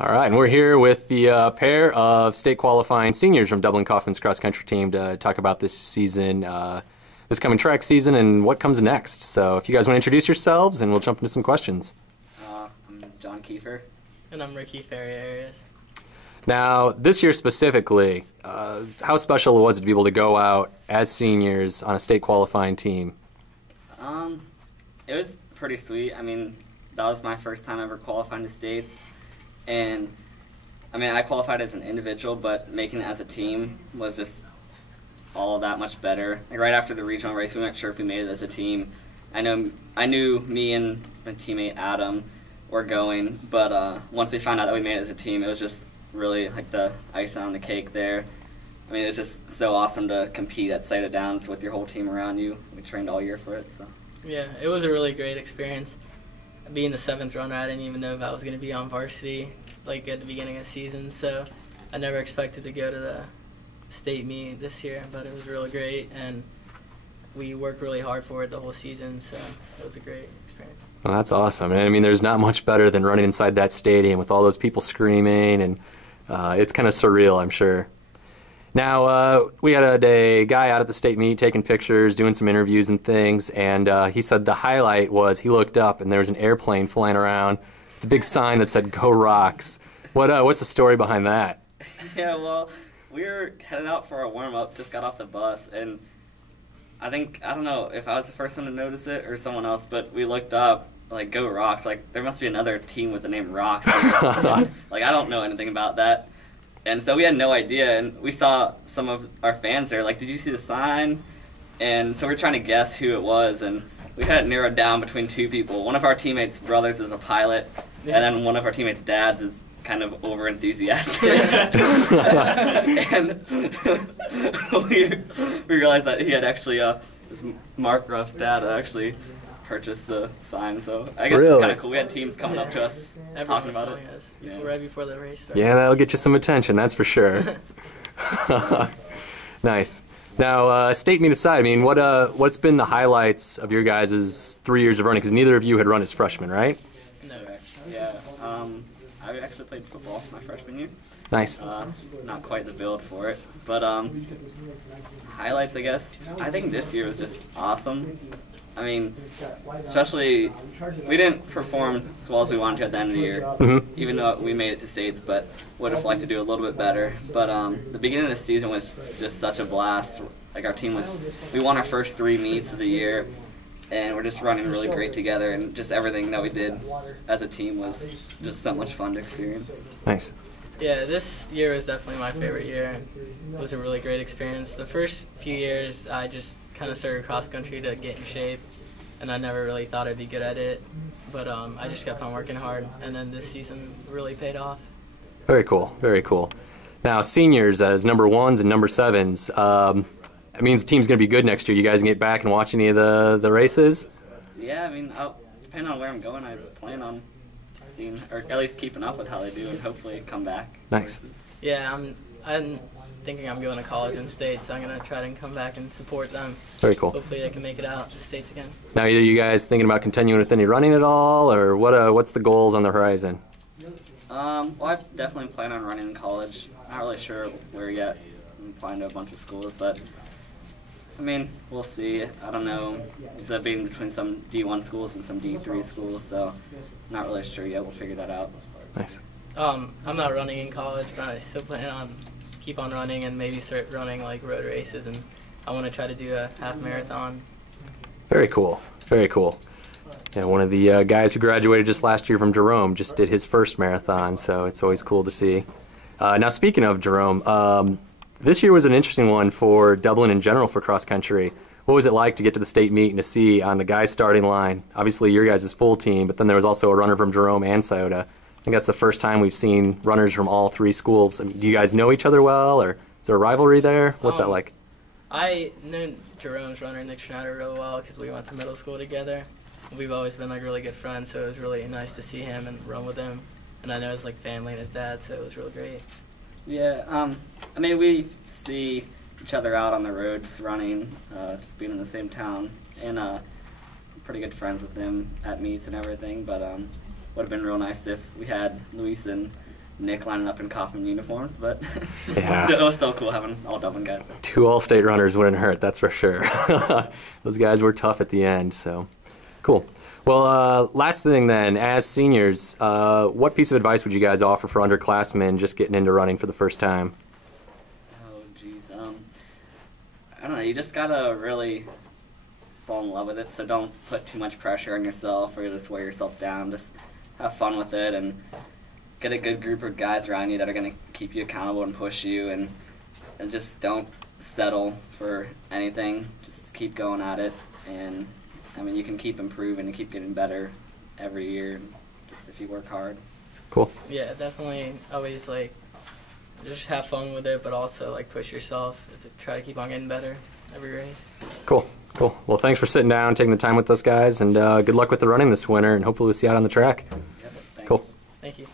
All right, and we're here with the pair of state qualifying seniors from Dublin Coffman's cross-country team to talk about this season, this coming track season, and what comes next. So if you guys want to introduce yourselves, and we'll jump into some questions. I'm John Kieffer. And I'm Feria-Arias. Now, this year specifically, how special was it to be able to go out as seniors on a state qualifying team? It was pretty sweet. I mean, that was my first time ever qualifying to states. And, I mean, I qualified as an individual, but making it as a team was just all that much better. Like, right after the regional race, we weren't sure if we made it as a team. I knew me and my teammate Adam were going, but once we found out that we made it as a team, it was just really like the icing on the cake there. I mean, it was just so awesome to compete at Sighted Downs with your whole team around you. We trained all year for it, so. Yeah, it was a really great experience. Being the 7th runner, I didn't even know if I was going to be on varsity like at the beginning of the season, so I never expected to go to the state meet this year, but it was really great, and we worked really hard for it the whole season, so it was a great experience. Well, that's awesome. And I mean, there's not much better than running inside that stadium with all those people screaming, and it's kind of surreal, I'm sure. Now, we had a guy out at the state meet taking pictures, doing some interviews and things, and he said the highlight was he looked up and there was an airplane flying around, the big sign that said "Go Rocks." What's the story behind that? Yeah, well, we were headed out for a warm-up, just got off the bus, and I don't know if I was the first one to notice it or someone else, but we looked up, like, "Go Rocks," like, there must be another team with the name Rocks. Like, I don't know anything about that. And so we had no idea, and we saw some of our fans there, like, "Did you see the sign?" And so we were trying to guess who it was, and we had it narrowed down between two people. One of our teammates' brothers is a pilot, and then one of our teammates' dads is kind of over-enthusiastic. And we realized that he had actually, Mark Ruff's dad actually purchased the sign, so I guess it's kind of cool. We had teams coming up to us talking about it. Us right before the race started. Yeah, that'll get you some attention, that's for sure. Nice. Now, state meet aside, I mean, what's been the highlights of your guys' 3 years of running? Because neither of you had run as freshmen, right? No. Yeah. I actually played football my freshman year. Nice. Not quite the build for it, but highlights, I guess. I think this year was just awesome. I mean, especially, we didn't perform as well as we wanted to at the end of the year, even though we made it to states, but would have liked to do a little bit better. But the beginning of the season was just such a blast. Like, our team we won our first 3 meets of the year, and we're just running really great together, and just everything that we did as a team was just so much fun to experience. Nice. Yeah, this year was definitely my favorite year. It was a really great experience. The first few years, I just kind of started cross-country to get in shape, and I never really thought I'd be good at it, but I just kept on working hard, and then this season really paid off. Very cool, very cool. Now, seniors as number 1s and number 7s, it means the team's going to be good next year. You guys can get back and watch any of the races? Yeah, I mean, depending on where I'm going, I plan on seeing, or at least keeping up with how they do, and hopefully come back. Nice. Yeah, I'm thinking I'm going to college in states, so I'm going to try to come back and support them. Very cool. Hopefully I can make it out to states again. Now, are you guys thinking about continuing with any running at all, or what's the goals on the horizon? Well, I definitely plan on running in college. Not really sure where yet. I'm applying to a bunch of schools, but I mean, we'll see. I don't know. The being between some D1 schools and some D3 schools, so not really sure yet. We'll figure that out. Nice. I'm not running in college, but I still plan on keep on running and maybe start running like road races, and I want to try to do a half marathon. Very cool. Very cool. Yeah, one of the guys who graduated just last year from Jerome just did his first marathon, so it's always cool to see. Now, speaking of Jerome, this year was an interesting one for Dublin in general for cross country. What was it like to get to the state meet and to see on the guys starting line, obviously your guys' full team, but then there was also a runner from Jerome and Scioto. I think that's the first time we've seen runners from all 3 schools. I mean, do you guys know each other well, or is there a rivalry there? What's that like? I know Jerome's runner, Nick Schneider, really well because we went to middle school together. We've always been like really good friends, so it was really nice to see him and run with him. And I know his like family and his dad, so it was really great. Yeah, I mean, we see each other out on the roads running, just being in the same town, and pretty good friends with them at meets and everything, but would have been real nice if we had Luis and Nick lining up in Coffman uniforms, but Yeah. it was still cool having all Dublin guys there. 2 All-State runners wouldn't hurt, that's for sure. Those guys were tough at the end, so cool. Well, last thing then, as seniors, what piece of advice would you guys offer for underclassmen just getting into running for the first time? Oh, geez. I don't know. You just gotta really fall in love with it, so don't put too much pressure on yourself or just wear yourself down. Just have fun with it and get a good group of guys around you that are going to keep you accountable and push you, and just don't settle for anything. Just keep going at it, and I mean, you can keep improving and keep getting better every year just if you work hard. Cool. Yeah, definitely always like just have fun with it, but also like push yourself to try to keep on getting better every race. Cool. Cool. Well, thanks for sitting down, taking the time with us, guys, and good luck with the running this winter, and hopefully we'll see you out on the track. Yep, thanks. Cool. Thank you.